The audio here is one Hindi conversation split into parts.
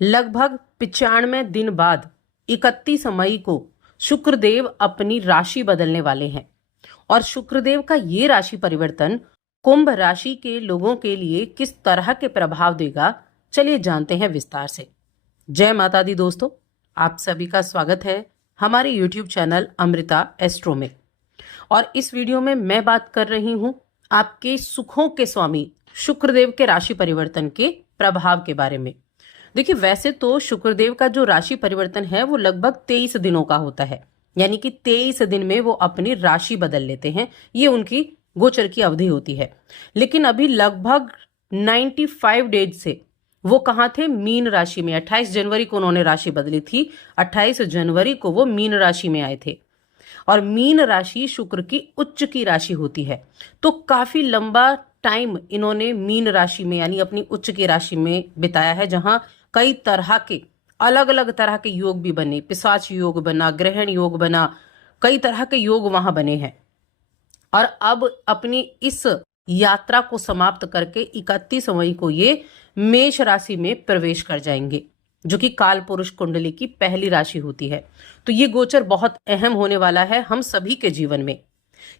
लगभग 95 दिन बाद 31 मई को शुक्रदेव अपनी राशि बदलने वाले हैं और शुक्रदेव का ये राशि परिवर्तन कुंभ राशि के लोगों के लिए किस तरह के प्रभाव देगा, चलिए जानते हैं विस्तार से। जय माता दी दोस्तों, आप सभी का स्वागत है हमारे YouTube चैनल अमृता एस्ट्रो में। और इस वीडियो में मैं बात कर रही हूं आपके सुखों के स्वामी शुक्रदेव के राशि परिवर्तन के प्रभाव के बारे में। देखिए, वैसे तो शुक्रदेव का जो राशि परिवर्तन है वो लगभग 23 दिनों का होता है, यानी कि 23 दिन में वो अपनी राशि बदल लेते हैं, ये उनकी गोचर की अवधि होती है। लेकिन अभी लगभग 95 डेज से वो कहाँ थे? मीन राशि में। 28 जनवरी को उन्होंने राशि बदली थी, 28 जनवरी को वो मीन राशि में आए थे और मीन राशि शुक्र की उच्च की राशि होती है। तो काफी लंबा टाइम इन्होंने मीन राशि में यानी अपनी उच्च की राशि में बिताया है, जहां कई तरह के अलग अलग तरह के योग भी बने, पिशाच योग बना, ग्रहण योग बना, कई तरह के योग वहां बने हैं। और अब अपनी इस यात्रा को समाप्त करके 31 मई को ये मेष राशि में प्रवेश कर जाएंगे, जो कि काल पुरुष कुंडली की पहली राशि होती है। तो ये गोचर बहुत अहम होने वाला है हम सभी के जीवन में,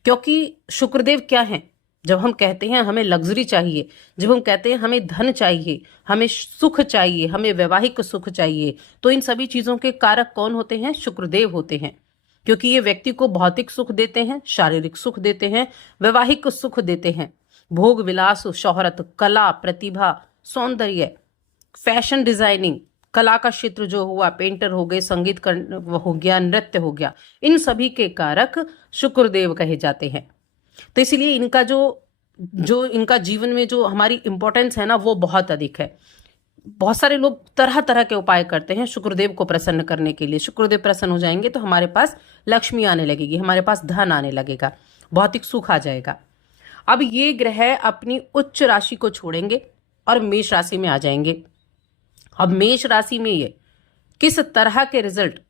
क्योंकि शुक्रदेव क्या है? जब हम कहते हैं हमें लग्जरी चाहिए, जब हम कहते हैं हमें धन चाहिए, हमें सुख चाहिए, हमें वैवाहिक सुख चाहिए, तो इन सभी चीजों के कारक कौन होते हैं? शुक्रदेव होते हैं। क्योंकि ये व्यक्ति को भौतिक सुख देते हैं, शारीरिक सुख देते हैं, वैवाहिक सुख देते हैं, भोग विलास, शोहरत, कला, प्रतिभा, सौंदर्य, फैशन डिजाइनिंग, कला का क्षेत्र जो हुआ, पेंटर हो गए, संगीत हो गया, नृत्य हो गया, इन सभी के कारक शुक्रदेव कहे जाते हैं। तो इसलिए इनका जो इनका जीवन में जो हमारी इंपॉर्टेंस है ना, वो बहुत अधिक है। बहुत सारे लोग तरह तरह के उपाय करते हैं शुक्रदेव को प्रसन्न करने के लिए। शुक्रदेव प्रसन्न हो जाएंगे तो हमारे पास लक्ष्मी आने लगेगी, हमारे पास धन आने लगेगा, भौतिक सुख आ जाएगा। अब ये ग्रह अपनी उच्च राशि को छोड़ेंगे और मेष राशि में आ जाएंगे। अब मेष राशि में ये किस तरह के रिजल्ट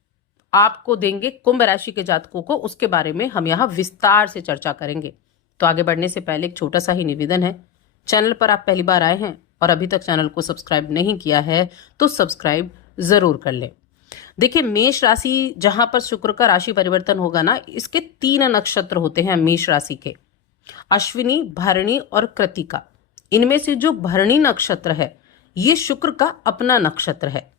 आपको देंगे कुंभ राशि के जातकों को, उसके बारे में हम यहाँ विस्तार से चर्चा करेंगे। तो आगे बढ़ने से पहले एक छोटा सा ही निवेदन है, चैनल पर आप पहली बार आए हैं और अभी तक चैनल को सब्सक्राइब नहीं किया है तो सब्सक्राइब जरूर कर लें। देखिए, मेष राशि जहां पर शुक्र का राशि परिवर्तन होगा ना, इसके 3 नक्षत्र होते हैं मेष राशि के, अश्विनी, भरणी और कृतिका। इनमें से जो भरणी नक्षत्र है ये शुक्र का अपना नक्षत्र है।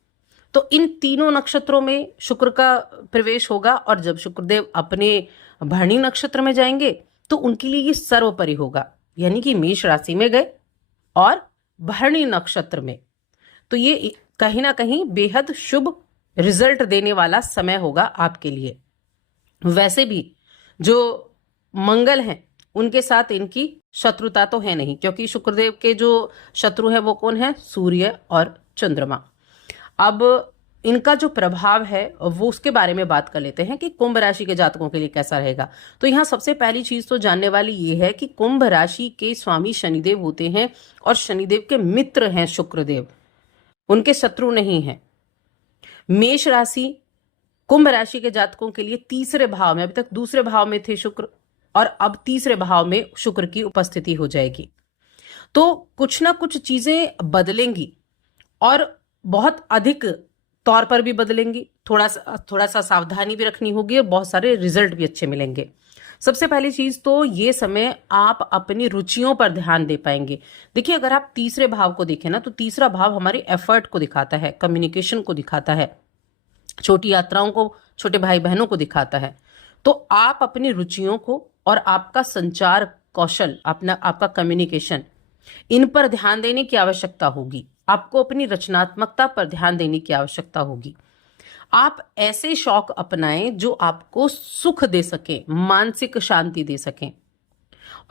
तो इन तीनों नक्षत्रों में शुक्र का प्रवेश होगा और जब शुक्रदेव अपने भरणी नक्षत्र में जाएंगे तो उनके लिए ये सर्वोपरि होगा, यानी कि मेष राशि में गए और भरणी नक्षत्र में, तो ये कहीं ना कहीं बेहद शुभ रिजल्ट देने वाला समय होगा आपके लिए। वैसे भी जो मंगल हैं उनके साथ इनकी शत्रुता तो है नहीं, क्योंकि शुक्रदेव के जो शत्रु हैं वो कौन है? सूर्य और चंद्रमा। अब इनका जो प्रभाव है वो उसके बारे में बात कर लेते हैं कि कुंभ राशि के जातकों के लिए कैसा रहेगा। तो यहाँ सबसे पहली चीज तो जानने वाली ये है कि कुंभ राशि के स्वामी शनिदेव होते हैं और शनिदेव के मित्र हैं शुक्रदेव, उनके शत्रु नहीं हैं। मेष राशि कुंभ राशि के जातकों के लिए तीसरे भाव में, अभी तक दूसरे भाव में थे शुक्र और अब तीसरे भाव में शुक्र की उपस्थिति हो जाएगी। तो कुछ ना कुछ चीजें बदलेंगी और बहुत अधिक तौर पर भी बदलेंगी, थोड़ा सा सावधानी भी रखनी होगी और बहुत सारे रिजल्ट भी अच्छे मिलेंगे। सबसे पहली चीज तो ये समय आप अपनी रुचियों पर ध्यान दे पाएंगे। देखिए, अगर आप तीसरे भाव को देखें ना, तो तीसरा भाव हमारे एफर्ट को दिखाता है, कम्युनिकेशन को दिखाता है, छोटी यात्राओं को, छोटे भाई बहनों को दिखाता है। तो आप अपनी रुचियों को और आपका संचार कौशल, आपका कम्युनिकेशन, इन पर ध्यान देने की आवश्यकता होगी। आपको अपनी रचनात्मकता पर ध्यान देने की आवश्यकता होगी। आप ऐसे शौक अपनाएं जो आपको सुख दे सके, मानसिक शांति दे सकें।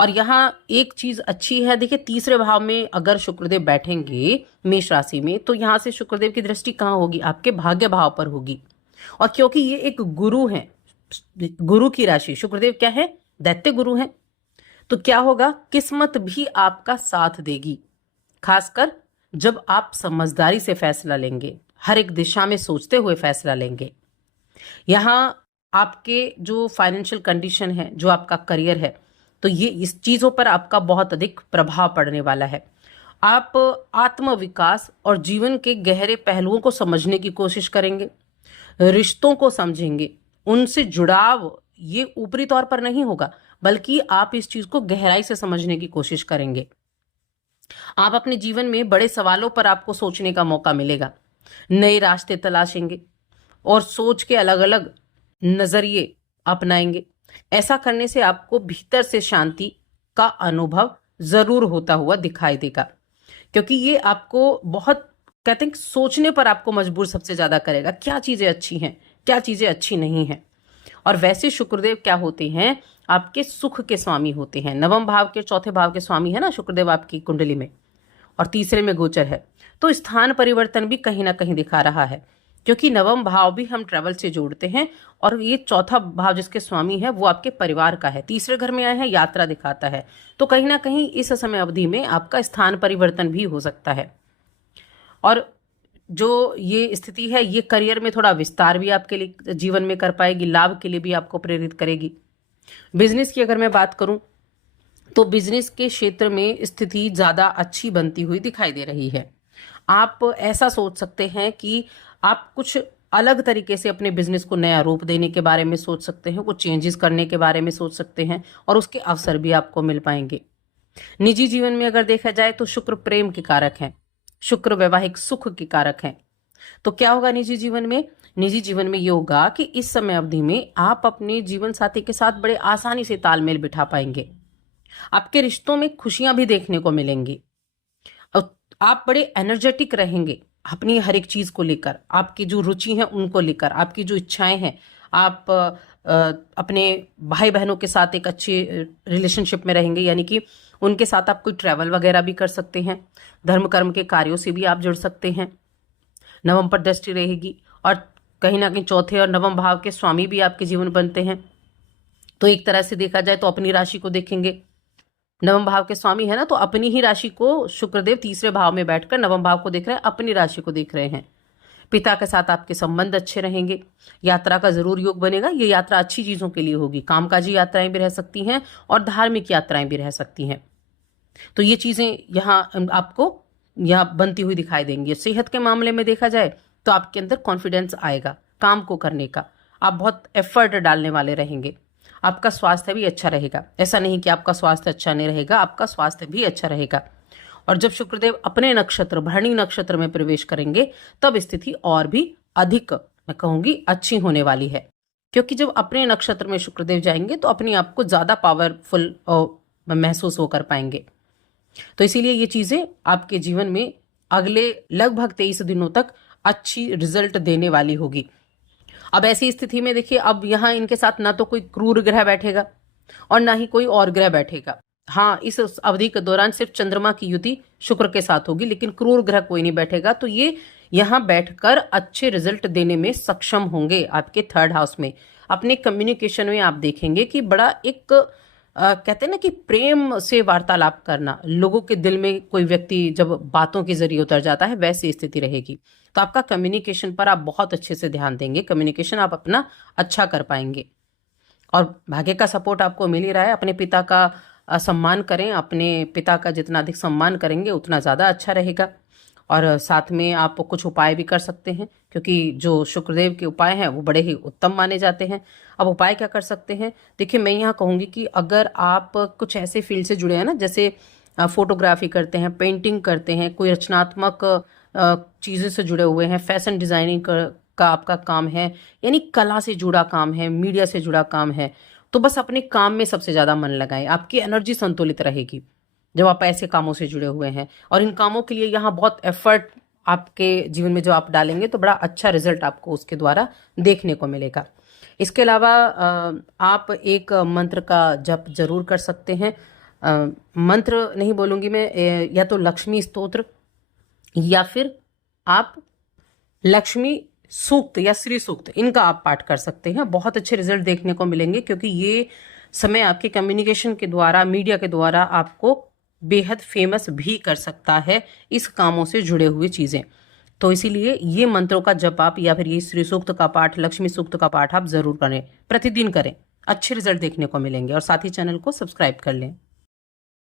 और यहाँ एक चीज अच्छी है, देखिए तीसरे भाव में अगर शुक्रदेव बैठेंगे मेष राशि में, तो यहाँ से शुक्रदेव की दृष्टि कहाँ होगी? आपके भाग्य भाव पर होगी। और क्योंकि ये एक गुरु है, गुरु की राशि, शुक्रदेव क्या है? दैत्य गुरु है। तो क्या होगा? किस्मत भी आपका साथ देगी, खासकर जब आप समझदारी से फैसला लेंगे, हर एक दिशा में सोचते हुए फैसला लेंगे। यहाँ आपके जो फाइनेंशियल कंडीशन है, जो आपका करियर है, तो ये इस चीजों पर आपका बहुत अधिक प्रभाव पड़ने वाला है। आप आत्मविकास और जीवन के गहरे पहलुओं को समझने की कोशिश करेंगे, रिश्तों को समझेंगे, उनसे जुड़ाव ये ऊपरी तौर पर नहीं होगा, बल्कि आप इस चीज को गहराई से समझने की कोशिश करेंगे। आप अपने जीवन में बड़े सवालों पर आपको सोचने का मौका मिलेगा, नए रास्ते तलाशेंगे और सोच के अलग अलग नजरिए अपनाएंगे। ऐसा करने से आपको भीतर से शांति का अनुभव जरूर होता हुआ दिखाई देगा, क्योंकि ये आपको बहुत कहते हैं कि सोचने पर आपको मजबूर सबसे ज्यादा करेगा, क्या चीजें अच्छी हैं, क्या चीजें अच्छी नहीं हैं। और वैसे शुक्रदेव क्या होते हैं, आपके सुख के स्वामी होते हैं। नवम भाव के चौथे भाव के स्वामी है ना शुक्रदेव आपकी कुंडली में, और तीसरे में गोचर है, तो स्थान परिवर्तन भी कहीं ना कहीं दिखा रहा है, क्योंकि नवम भाव भी हम ट्रेवल से जोड़ते हैं, और ये चौथा भाव जिसके स्वामी है वो आपके परिवार का है। तीसरे घर में आए हैं, यात्रा दिखाता है, तो कहीं ना कहीं इस समय अवधि में आपका स्थान परिवर्तन भी हो सकता है। और जो ये स्थिति है ये करियर में थोड़ा विस्तार भी आपके लिए जीवन में कर पाएगी, लाभ के लिए भी आपको प्रेरित करेगी। बिजनेस की अगर मैं बात करूं तो बिजनेस के क्षेत्र में स्थिति ज्यादा अच्छी बनती हुई दिखाई दे रही है। आप ऐसा सोच सकते हैं कि आप कुछ अलग तरीके से अपने बिजनेस को नया रूप देने के बारे में सोच सकते हैं, कुछ चेंजेस करने के बारे में सोच सकते हैं, और उसके अवसर भी आपको मिल पाएंगे। निजी जीवन में अगर देखा जाए तो शुक्र प्रेम के कारक हैं, शुक्र वैवाहिक सुख के कारक हैं। तो क्या होगा निजी जीवन में? निजी जीवन में ये होगा कि इस समय अवधि में आप अपने जीवन साथी के साथ बड़े आसानी से तालमेल बिठा पाएंगे। आपके रिश्तों में खुशियां भी देखने को मिलेंगी। आप बड़े एनर्जेटिक रहेंगे अपनी हर एक चीज को लेकर, आपकी जो रुचि है उनको लेकर, आपकी जो इच्छाएं हैं, आप अपने भाई बहनों के साथ एक अच्छी रिलेशनशिप में रहेंगे, यानी कि उनके साथ आप कोई ट्रैवल वगैरह भी कर सकते हैं। धर्म कर्म के कार्यों से भी आप जुड़ सकते हैं। नवम पर दृष्टि रहेगी, और कहीं ना कहीं चौथे और नवम भाव के स्वामी भी आपके जीवन बनते हैं। तो एक तरह से देखा जाए तो अपनी राशि को देखेंगे, नवम भाव के स्वामी है ना, तो अपनी ही राशि को शुक्रदेव तीसरे भाव में बैठकर नवम भाव को देख रहे हैं, अपनी राशि को देख रहे हैं। पिता के साथ आपके संबंध अच्छे रहेंगे, यात्रा का जरूर योग बनेगा। ये यात्रा अच्छी चीजों के लिए होगी, कामकाजी यात्राएं भी रह सकती हैं और धार्मिक यात्राएं भी रह सकती हैं। तो ये चीजें यहाँ आपको यहाँ बनती हुई दिखाई देंगी। सेहत के मामले में देखा जाए तो आपके अंदर कॉन्फिडेंस आएगा काम को करने का, आप बहुत एफर्ट डालने वाले रहेंगे। आपका स्वास्थ्य भी अच्छा रहेगा, ऐसा नहीं कि आपका स्वास्थ्य अच्छा नहीं रहेगा, आपका स्वास्थ्य भी अच्छा रहेगा। और जब शुक्रदेव अपने नक्षत्र भरणी नक्षत्र में प्रवेश करेंगे तब स्थिति और भी अधिक मैं कहूंगी अच्छी होने वाली है, क्योंकि जब अपने नक्षत्र में शुक्रदेव जाएंगे तो अपने आप को ज्यादा पावरफुल महसूस होकर पाएंगे। तो इसीलिए ये चीजें आपके जीवन में अगले लगभग 23 दिनों तक अच्छी रिजल्ट देने वाली होगी। अब ऐसी स्थिति में देखिए, अब यहाँ इनके साथ ना तो कोई क्रूर ग्रह बैठेगा और ना ही कोई और ग्रह बैठेगा। हाँ, इस अवधि के दौरान सिर्फ चंद्रमा की युति शुक्र के साथ होगी, लेकिन क्रूर ग्रह कोई नहीं बैठेगा। तो ये यहाँ बैठकर अच्छे रिजल्ट देने में सक्षम होंगे आपके थर्ड हाउस में। अपने कम्युनिकेशन में आप देखेंगे कि बड़ा एक कहते हैं ना कि प्रेम से वार्तालाप करना, लोगों के दिल में कोई व्यक्ति जब बातों के जरिए उतर जाता है वैसी स्थिति रहेगी। तो आपका कम्युनिकेशन पर आप बहुत अच्छे से ध्यान देंगे, कम्युनिकेशन आप अपना अच्छा कर पाएंगे। और भाग्य का सपोर्ट आपको मिल ही रहा है। अपने पिता का सम्मान करें, अपने पिता का जितना अधिक सम्मान करेंगे उतना ज़्यादा अच्छा रहेगा। और साथ में आप कुछ उपाय भी कर सकते हैं, क्योंकि जो शुक्रदेव के उपाय हैं वो बड़े ही उत्तम माने जाते हैं। अब उपाय क्या कर सकते हैं? देखिए, मैं यहाँ कहूँगी कि अगर आप कुछ ऐसे फील्ड से जुड़े हैं ना, जैसे फोटोग्राफी करते हैं, पेंटिंग करते हैं, कोई रचनात्मक चीज़ों से जुड़े हुए हैं, फैशन डिज़ाइनिंग का आपका काम है, यानी कला से जुड़ा काम है, मीडिया से जुड़ा काम है, तो बस अपने काम में सबसे ज़्यादा मन लगाएं। आपकी एनर्जी संतुलित रहेगी जब आप ऐसे कामों से जुड़े हुए हैं। और इन कामों के लिए यहाँ बहुत एफर्ट आपके जीवन में जो आप डालेंगे तो बड़ा अच्छा रिजल्ट आपको उसके द्वारा देखने को मिलेगा। इसके अलावा आप एक मंत्र का जप जरूर कर सकते हैं। मंत्र नहीं बोलूँगी मैं, या तो लक्ष्मी स्तोत्र या फिर आप लक्ष्मी सूक्त या श्री सूक्त, इनका आप पाठ कर सकते हैं। बहुत अच्छे रिजल्ट देखने को मिलेंगे, क्योंकि ये समय आपके कम्युनिकेशन के द्वारा, मीडिया के द्वारा आपको बेहद फेमस भी कर सकता है इस कामों से जुड़े हुए चीज़ें। तो इसीलिए ये मंत्रों का जप आप या फिर ये श्री सूक्त का पाठ, लक्ष्मी सूक्त का पाठ आप जरूर करें, प्रतिदिन करें, अच्छे रिजल्ट देखने को मिलेंगे। और साथ ही चैनल को सब्सक्राइब कर लें।